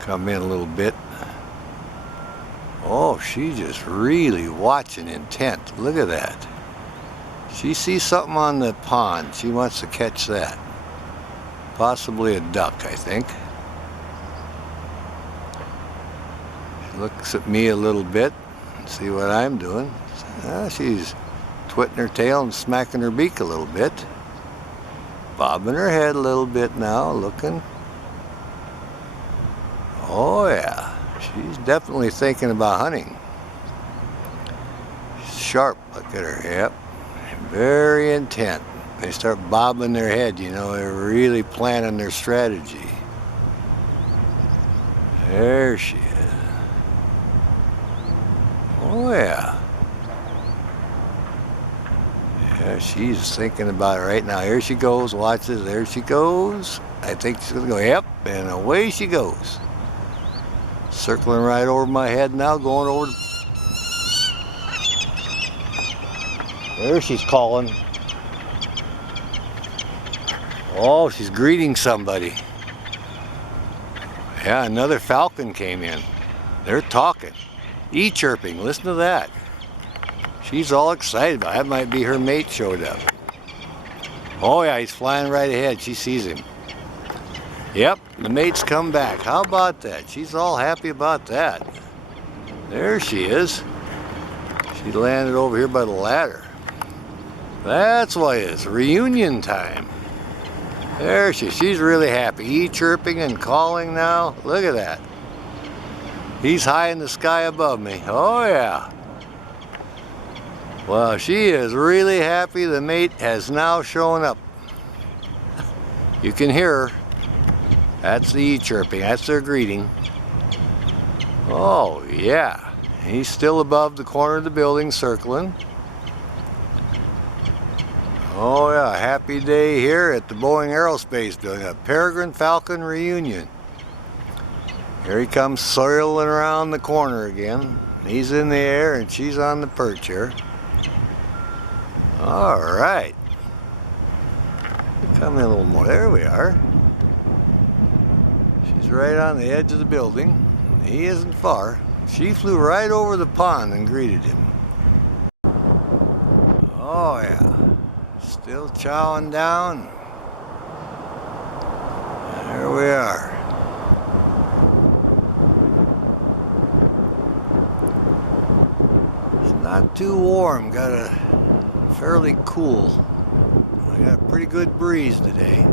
Come in a little bit. Oh, she's just really watching intent. Look at that. She sees something on the pond. She wants to catch that. Possibly a duck, I think. She looks at me a little bit and see what I'm doing. She's twitting her tail and smacking her beak a little bit. Bobbing her head a little bit now, looking. Oh yeah, she's definitely thinking about hunting. She's sharp, look at her, yep. Very intent. They start bobbing their head, you know, they're really planning their strategy. There she is. Oh yeah. Yeah, she's thinking about it right now. Here she goes, watch this, there she goes. I think she's gonna go, yep, and away she goes. Circling right over my head now, going over. There she's calling. Oh, she's greeting somebody. Yeah, another falcon came in. They're talking. E-chirping, listen to that. She's all excited about it. That might be her mate showed up. Oh yeah, he's flying right ahead. She sees him. Yep, the mate's come back. How about that? She's all happy about that. There she is. She landed over here by the ladder. That's why it's reunion time. There she's really happy. E-chirping and calling now. Look at that. He's high in the sky above me. Oh yeah. Well, she is really happy the mate has now shown up. You can hear her. That's the E-chirping, that's their greeting. Oh yeah, he's still above the corner of the building circling. Oh yeah, happy day here at the Boeing Aerospace building, a Peregrine Falcon reunion. Here he comes circling around the corner again. He's in the air and she's on the perch here. All right. Come in a little more, there we are. She's right on the edge of the building. He isn't far. She flew right over the pond and greeted him. Oh yeah, still chowing down. There we are. It's not too warm, got a fairly cool. I got a pretty good breeze today.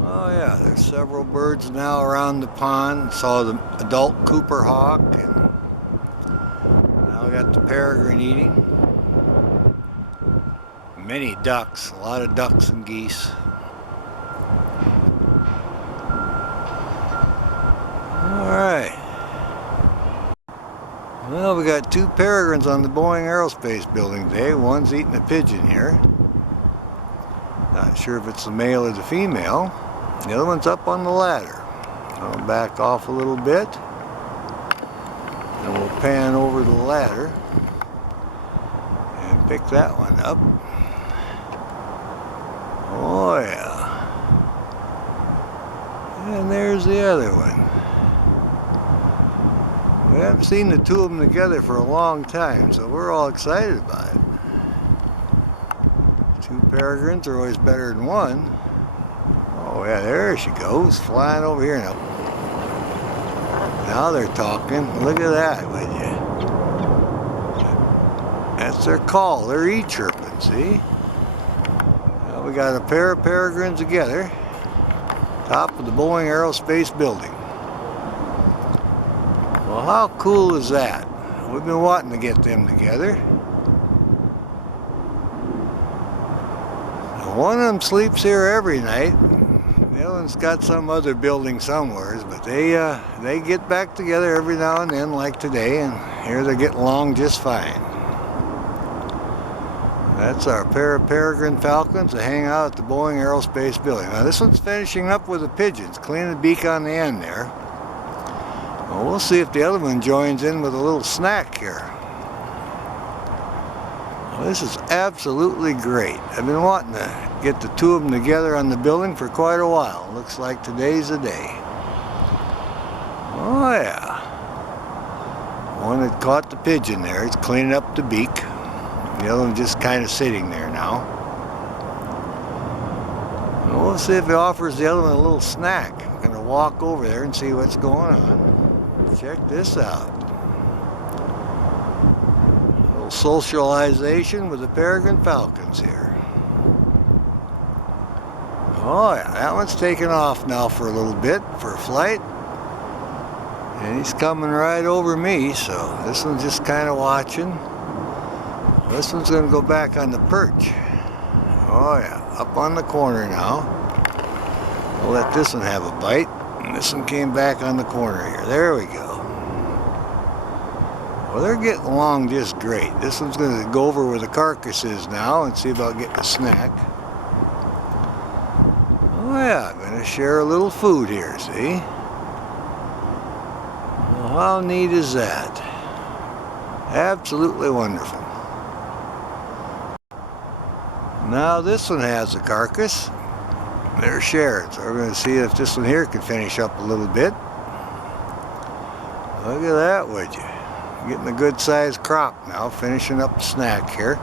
Oh yeah, there's several birds now around the pond. Saw the adult Cooper hawk, and now we got the peregrine eating. Many ducks, a lot of ducks and geese. All right. Well, we got two peregrines on the Boeing Aerospace building today. One's eating a pigeon here. Not sure if it's the male or the female. The other one's up on the ladder. I'll back off a little bit. And we'll pan over the ladder and pick that one up. Oh yeah. And there's the other one. We haven't seen the two of them together for a long time, so we're all excited about it. Two peregrines are always better than one. Oh yeah, there she goes, flying over here now. Now they're talking. Look at that, would you? That's their call. They're E-chirping, see? Now we got a pair of peregrines together. Top of the Boeing Aerospace building. Well, how cool is that? We've been wanting to get them together. Now, one of them sleeps here every night. The other one's got some other building somewhere, but they get back together every now and then, like today, and here they're getting along just fine. That's our pair of peregrine falcons that hang out at the Boeing Aerospace building. Now this one's finishing up with the pigeons, cleaning the beak on the end there. Well, we'll see if the other one joins in with a little snack here. Well, this is absolutely great. I've been wanting to get the two of them together on the building for quite a while. Looks like today's the day. Oh yeah. One that caught the pigeon there. He's cleaning up the beak. The other one just kind of sitting there now. We'll see if he offers the other one a little snack. I'm going to walk over there and see what's going on. Check this out. A little socialization with the peregrine falcons here. Oh yeah, that one's taking off now for a little bit for a flight. And he's coming right over me, so this one's just kind of watching. This one's going to go back on the perch. Oh yeah, up on the corner now. We'll let this one have a bite. And this one came back on the corner here. There we go. Well, they're getting along just great. This one's going to go over where the carcass is now and see about getting a snack. Oh yeah, I'm going to share a little food here, see? Well, how neat is that? Absolutely wonderful. Now this one has a carcass. They're shared, so we're going to see if this one here can finish up a little bit. Look at that, would you? Getting a good sized crop now, finishing up the snack here.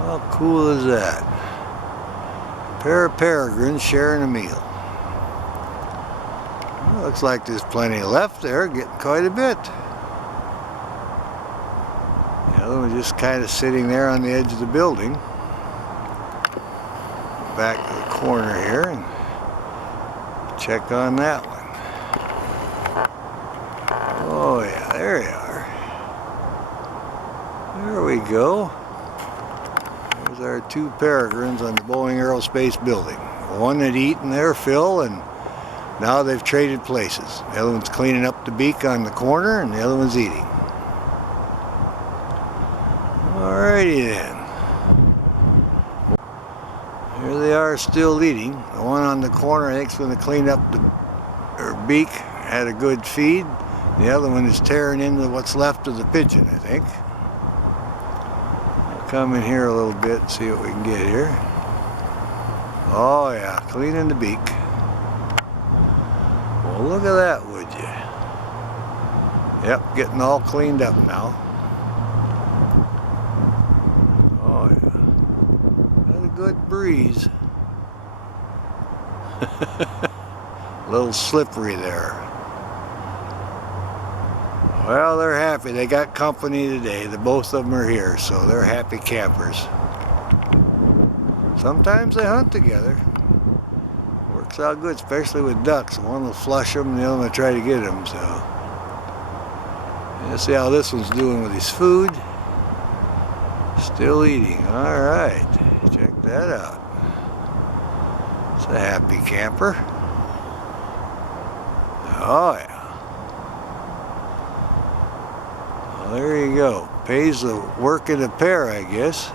How cool is that? A pair of peregrines sharing a meal. Well, looks like there's plenty left there, getting quite a bit. The other one just kind of sitting there on the edge of the building. Back to the corner here and check on that one. Oh yeah, there you are. There we go. There's our two peregrines on the Boeing Aerospace building. One had eaten their fill and now they've traded places. The other one's cleaning up the beak on the corner and the other one's eating. Alrighty then. Here they are still eating. The one on the corner I think is going to clean up her beak, had a good feed. The other one is tearing into what's left of the pigeon, I think. I'll come in here a little bit and see what we can get here. Oh yeah, cleaning the beak. Well, look at that, would you? Yep, getting all cleaned up now. Oh yeah. Got a good breeze. A little slippery there. Well, they're happy. They got company today. The both of them are here, so they're happy campers. Sometimes they hunt together. Works out good, especially with ducks. One will flush them, and the other one will try to get them. So, let's see how this one's doing with his food. Still eating. All right, check that out. It's a happy camper. Oh yeah. Well, there you go. Pays the work in a pair, I guess.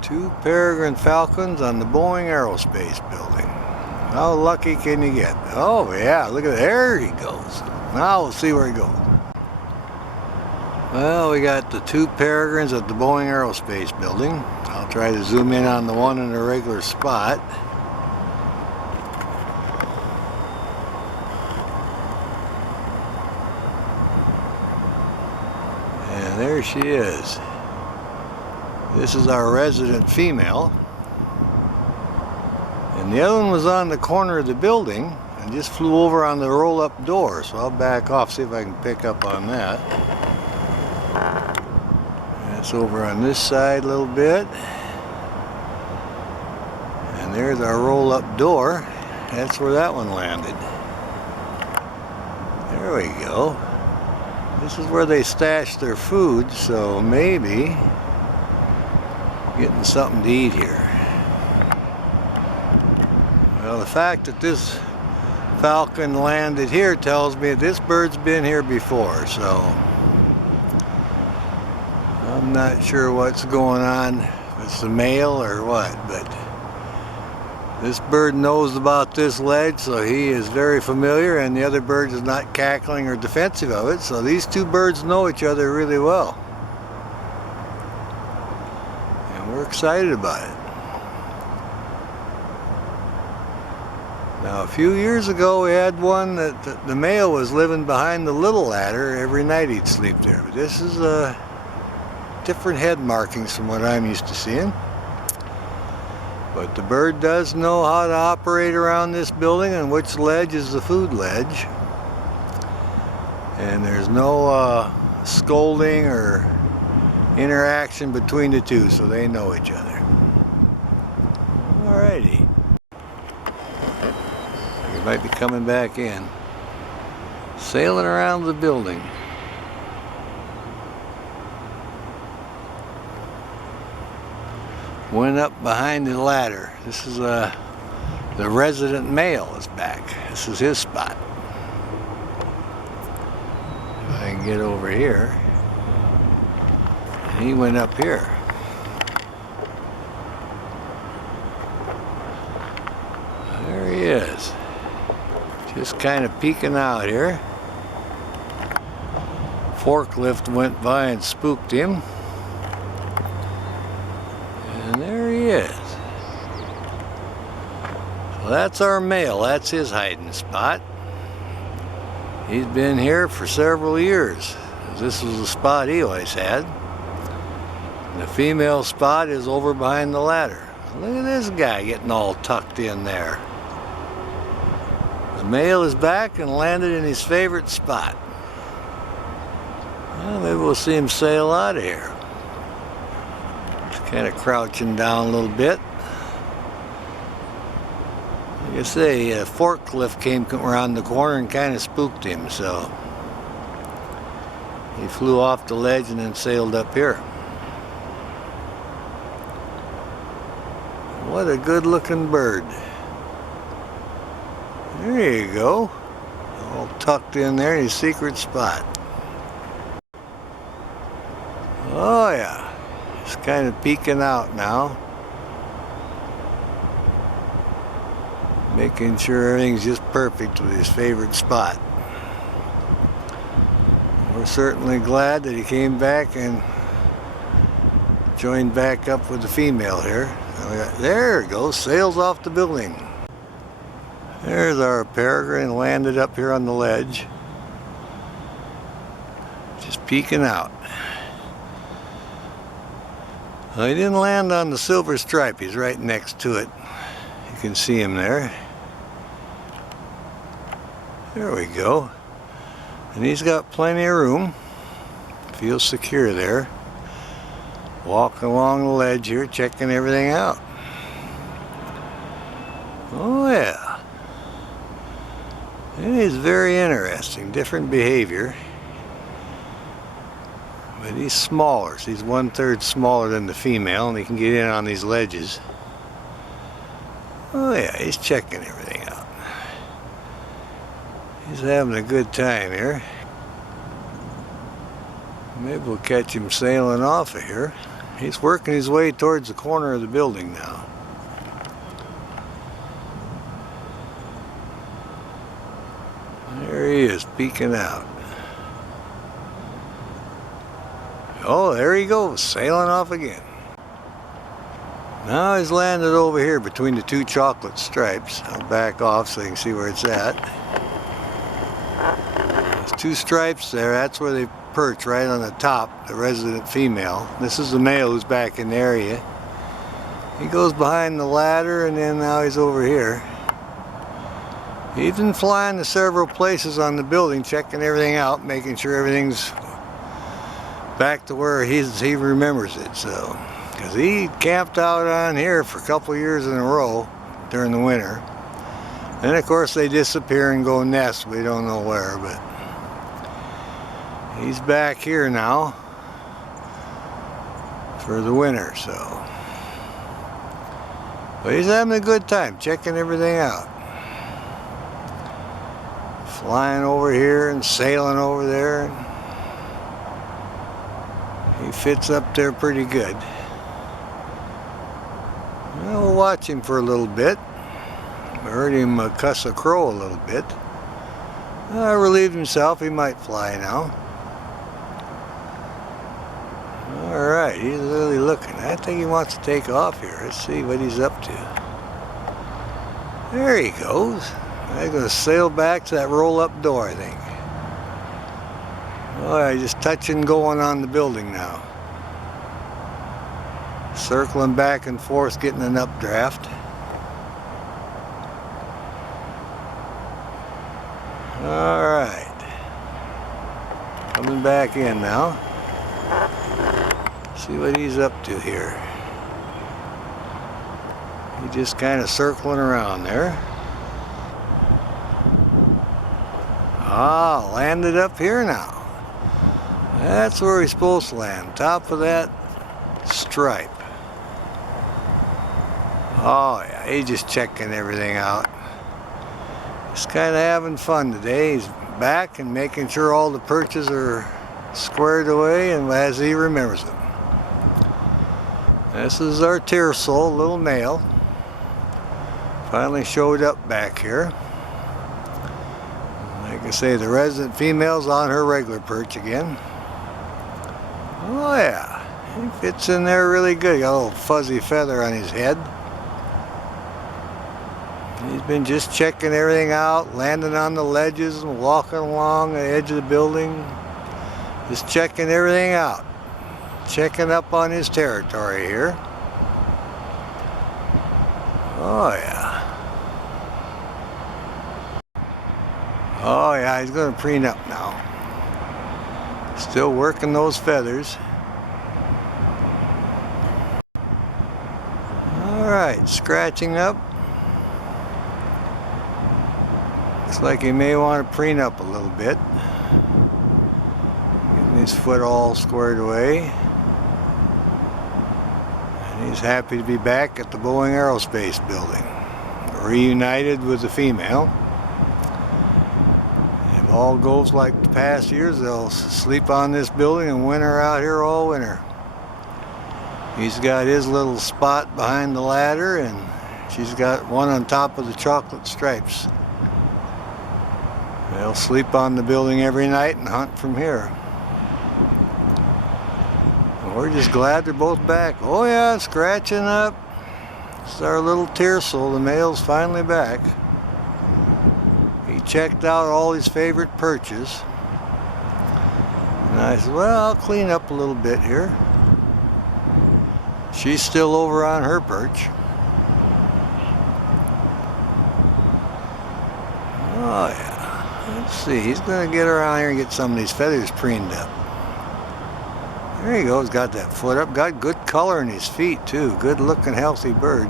Two peregrine falcons on the Boeing Aerospace building. How lucky can you get? Oh yeah, look at there he goes. Now we'll see where he goes. Well, we got the two peregrines at the Boeing Aerospace building. I'll try to zoom in on the one in a regular spot. And there she is. This is our resident female. And the other one was on the corner of the building and just flew over on the roll-up door. So I'll back off, see if I can pick up on that. That's over on this side a little bit. And there's our roll-up door. That's where that one landed. There we go. This is where they stash their food, so maybe getting something to eat here. Well, the fact that this falcon landed here tells me this bird's been here before, so I'm not sure what's going on. If it's the male or what, but This bird knows about this ledge, so he is very familiar, and the other bird is not cackling or defensive of it, so these two birds know each other really well. And we're excited about it. Now, a few years ago, we had one that the male was living behind the little ladder. Every night he'd sleep there. But this is different head markings from what I'm used to seeing. But the bird does know how to operate around this building and which ledge is the food ledge. And there's no scolding or interaction between the two, so they know each other. Alrighty. He might be coming back in. Sailing around the building. Went up behind the ladder. This is the resident male is back. This is his spot. If I can get over here. And he went up here. There he is. Just kind of peeking out here. Forklift went by and spooked him. And there he is. So that's our male. That's his hiding spot. He's been here for several years. This was the spot he always had. And the female spot is over behind the ladder. Look at this guy getting all tucked in there. The male is back and landed in his favorite spot. Well, maybe we'll see him sail out of here. He's kind of crouching down a little bit. Like I say, a forklift came around the corner and kind of spooked him, so he flew off the ledge and then sailed up here. What a good looking bird. There you go. All tucked in there in his secret spot. Oh yeah. He's kind of peeking out now. Making sure everything's just perfect with his favorite spot. We're certainly glad that he came back and joined back up with the female here. There it goes, sails off the building. There's our peregrine, landed up here on the ledge. Just peeking out. Well, he didn't land on the silver stripe, he's right next to it. You can see him there. There we go. And he's got plenty of room. Feels secure there. Walking along the ledge here, checking everything out. Oh yeah. It is very interesting, different behavior. But he's smaller, so he's 1/3 smaller than the female, and he can get in on these ledges. Oh yeah, he's checking everything out. He's having a good time here. Maybe we'll catch him sailing off of here. He's working his way towards the corner of the building now. There he is, peeking out. Oh, there he goes, sailing off again. Now he's landed over here between the two chocolate stripes. I'll back off so you can see where it's at. There's two stripes there, that's where they perch, right on the top, the resident female. This is the male who's back in the area. He goes behind the ladder and then now he's over here. He's been flying to several places on the building, checking everything out, making sure everything's back to where he remembers it. So, because he camped out on here for a couple years in a row during the winter. Then of course they disappear and go nest, we don't know where, but he's back here now for the winter, so. But he's having a good time, checking everything out. Flying over here and sailing over there. He fits up there pretty good. Well, we'll watch him for a little bit. I heard him cuss a crow a little bit. Relieved himself, he might fly now. Alright, he's really looking. I think he wants to take off here. Let's see what he's up to. There he goes. I'm going to sail back to that roll-up door, I think. Oh, yeah, just touching going on the building now. Circling back and forth, getting an updraft. Alright. Coming back in now. See what he's up to here. He's just kind of circling around there. Ah, landed up here now. That's where he's supposed to land, top of that stripe. Oh yeah, he's just checking everything out. He's kind of having fun today. He's back and making sure all the perches are squared away and as he remembers them. This is our Tearsol, little male. Finally showed up back here. Like I say, the resident female's on her regular perch again. Oh yeah, he fits in there really good. Got a little fuzzy feather on his head. He's been just checking everything out, landing on the ledges and walking along the edge of the building. Just checking everything out. Checking up on his territory here. Oh yeah. Oh yeah, he's going to preen up now. Still working those feathers. Alright, scratching up. Looks like he may want to preen up a little bit. Getting his foot all squared away. And he's happy to be back at the Boeing Aerospace building. Reunited with the female. If all goes like the past years, they'll sleep on this building and winter out here all winter. He's got his little spot behind the ladder and she's got one on top of the chocolate stripes. They'll sleep on the building every night and hunt from here. We're just glad they're both back. Oh yeah, scratching up. It's our little Tearsol. The male's finally back. He checked out all his favorite perches. And I said, well, I'll clean up a little bit here. She's still over on her perch. Oh yeah. Let's see, he's going to get around here and get some of these feathers preened up. There he goes, got that foot up, got good color in his feet too, good looking healthy bird.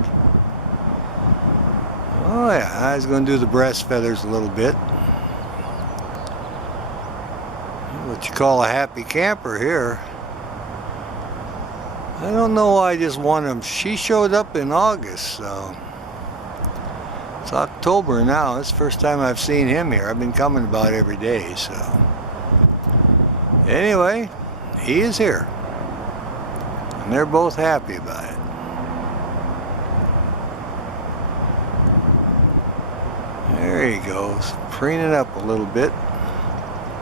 Oh yeah, I was going to do the breast feathers a little bit. What you call a happy camper here. I don't know why I just wanted him. She showed up in August, so it's October now. It's the first time I've seen him here. I've been coming about every day, so. Anyway, he is here. And they're both happy about it. There he goes, preening up a little bit.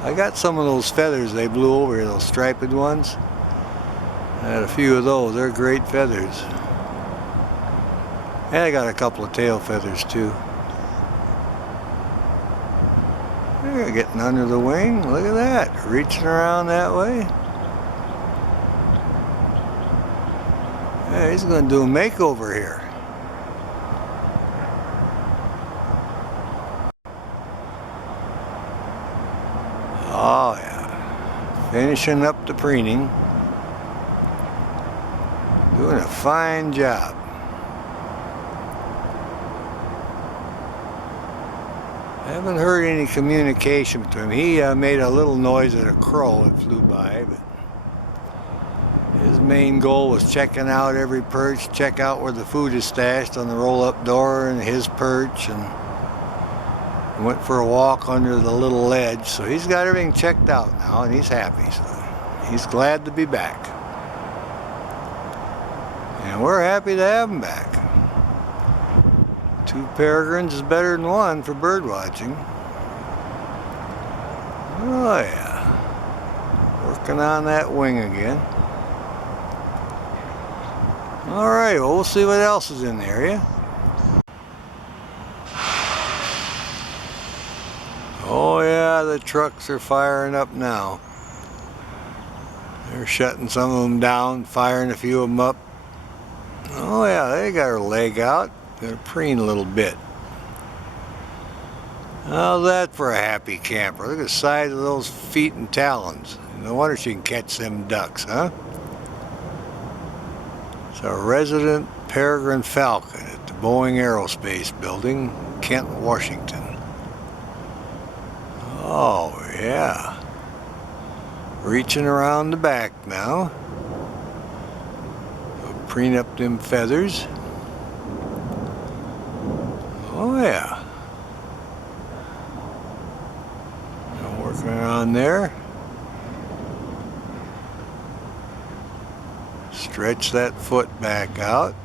I got some of those feathers they blew over here, those striped ones. I had a few of those. They're great feathers. And I got a couple of tail feathers too. They're getting under the wing. Look at that. Reaching around that way. Yeah, he's going to do a makeover here. Oh yeah. Finishing up the preening. Doing a fine job. I haven't heard any communication between them. He made a little noise at a crow that flew by, but his main goal was checking out every perch, check out where the food is stashed on the roll-up door and his perch, and went for a walk under the little ledge. So he's got everything checked out now and he's happy. So he's glad to be back. And we're happy to have him back. 2 peregrines is better than 1 for bird watching. Oh yeah. Working on that wing again. Alright, well, we'll see what else is in the area. Oh yeah, the trucks are firing up now. They're shutting some of them down, firing a few of them up. Oh yeah, they got her leg out. Gonna preen a little bit. How's that for a happy camper? Look at the size of those feet and talons. No wonder she can catch them ducks, huh? It's a resident peregrine falcon at the Boeing Aerospace building, Kent, Washington. Oh yeah. Reaching around the back now. Preen up them feathers. Oh yeah. Working on there. Stretch that foot back out.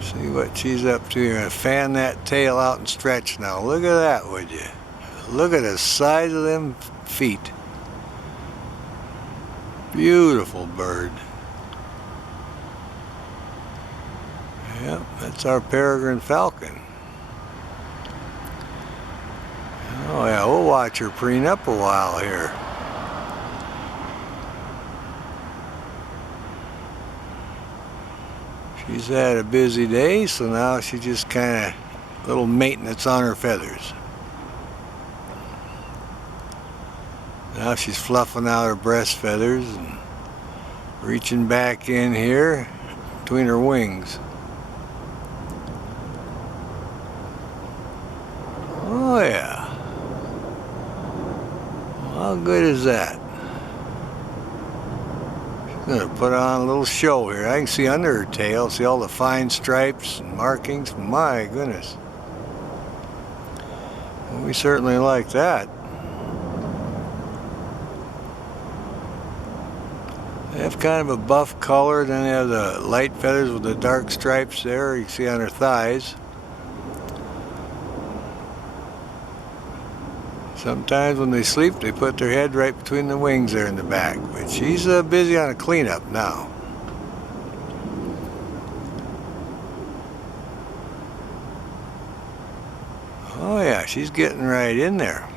See what she's up to here. Fan that tail out and stretch now. Look at that, would you? Look at the size of them feet. Beautiful bird. Yep, that's our peregrine falcon. Oh yeah, we'll watch her preen up a while here. She's had a busy day, so now she just kind of a little maintenance on her feathers. Now she's fluffing out her breast feathers and reaching back in here between her wings. Oh yeah. How good is that? She's gonna put on a little show here. I can see under her tail, see all the fine stripes and markings. My goodness. Well, we certainly like that. They have kind of a buff color, then they have the light feathers with the dark stripes there you can see on her thighs. Sometimes when they sleep, they put their head right between the wings there in the back. But she's busy on a cleanup now. Oh yeah, she's getting right in there.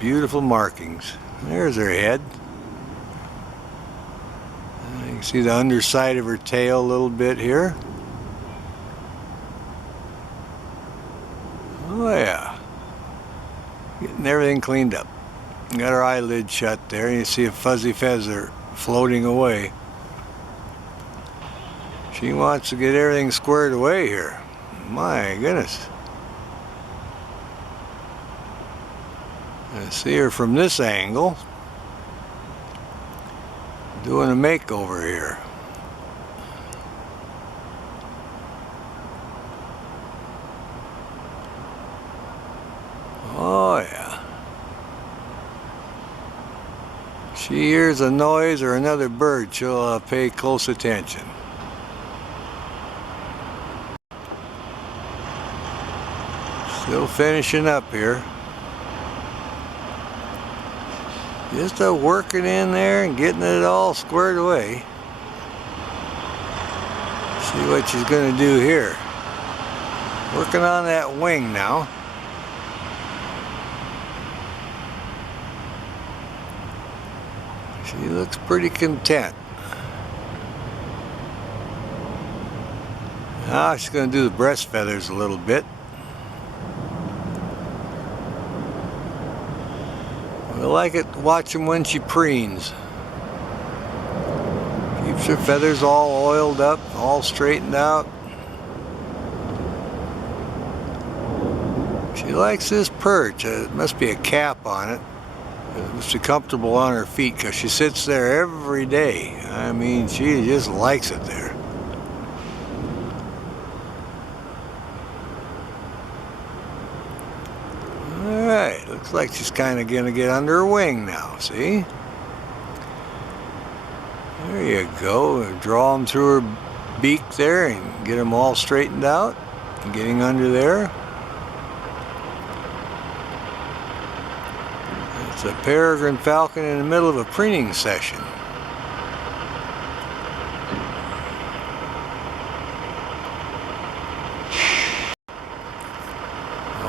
Beautiful markings. There's her head. You can see the underside of her tail a little bit here. Oh yeah. Getting everything cleaned up. Got her eyelid shut there. You see a fuzzy feather floating away. She wants to get everything squared away here. My goodness. I see her from this angle doing a makeover here. Oh yeah. She hears a noise or another bird, she'll pay close attention. Still finishing up here. Just working in there and getting it all squared away. See what she's going to do here. Working on that wing now. She looks pretty content. Now she's going to do the breast feathers a little bit. I like it watching when she preens. Keeps her feathers all oiled up, all straightened out. She likes this perch. It must be a cap on it. It must be comfortable on her feet because she sits there every day. I mean, she just likes it there. Alright, looks like she's kind of going to get under her wing now, see? There you go. Draw them through her beak there and get them all straightened out. Getting under there. It's a peregrine falcon in the middle of a preening session.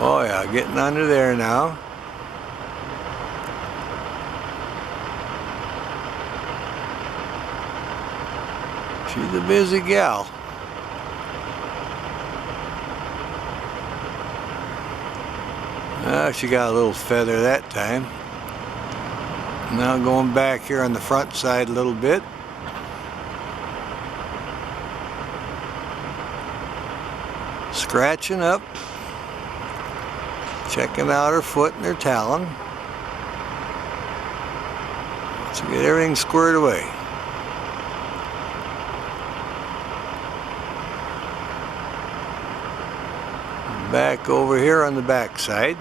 Oh yeah, getting under there now. She's a busy gal. She got a little feather that time. Now going back here on the front side a little bit. Scratching up. Checking out her foot and her talon. So get everything squared away. Back over here on the back side.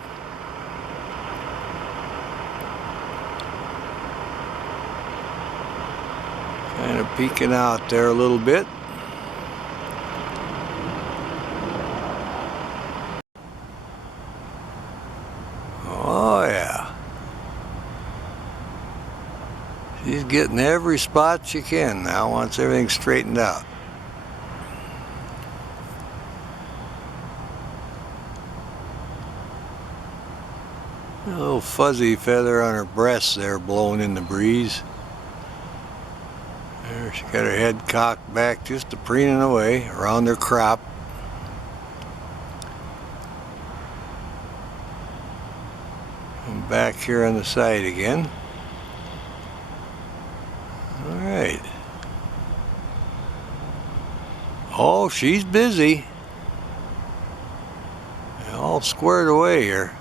Kind of peeking out there a little bit. Oh yeah. She's getting every spot she can now once everything's straightened out. A little fuzzy feather on her breast there blowing in the breeze. There, she got her head cocked back just a preening away around her crop. And back here on the side again. Alright. Oh, she's busy. All squared away here.